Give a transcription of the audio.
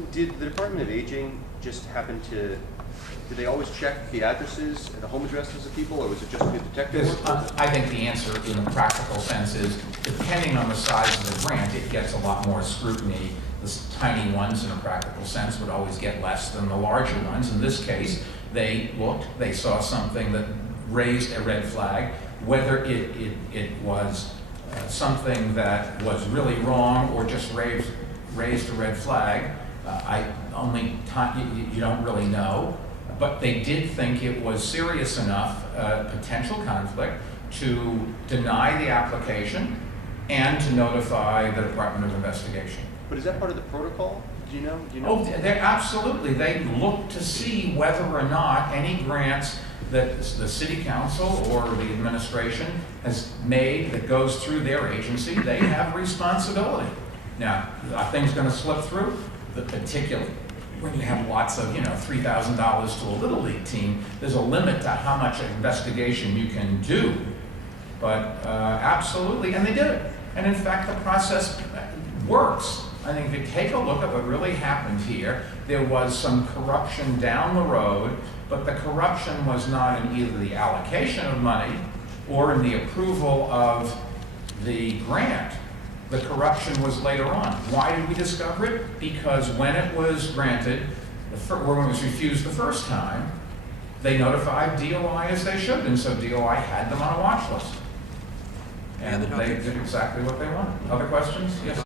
Did the Department of Aging just happen to, did they always check the addresses and the home addresses of people, or was it just good detective work? I think the answer in a practical sense is, depending on the size of the grant, it gets a lot more scrutiny. The tiny ones, in a practical sense, would always get less than the larger ones. In this case, they looked, they saw something that raised a red flag. Whether it was something that was really wrong or just raised a red flag, you don't really know. But they did think it was serious enough, potential conflict, to deny the application and to notify the Department of Investigation. But is that part of the protocol? Do you know? Oh, absolutely. They look to see whether or not any grants that the city council or the administration has made that goes through their agency, they have responsibility. Now, are things going to slip through? Particularly when you have lots of, $3,000 to a Little League team, there's a limit to how much investigation you can do. But absolutely, and they did it. And in fact, the process works. I think if you take a look at what really happened here, there was some corruption down the road, but the corruption was not in either the allocation of money or in the approval of the grant. The corruption was later on. Why did we discover it? Because when it was granted, when it was refused the first time, they notified DOI as they should, and so DOI had them on a watch list. And they did exactly what they wanted. Other questions? Yes.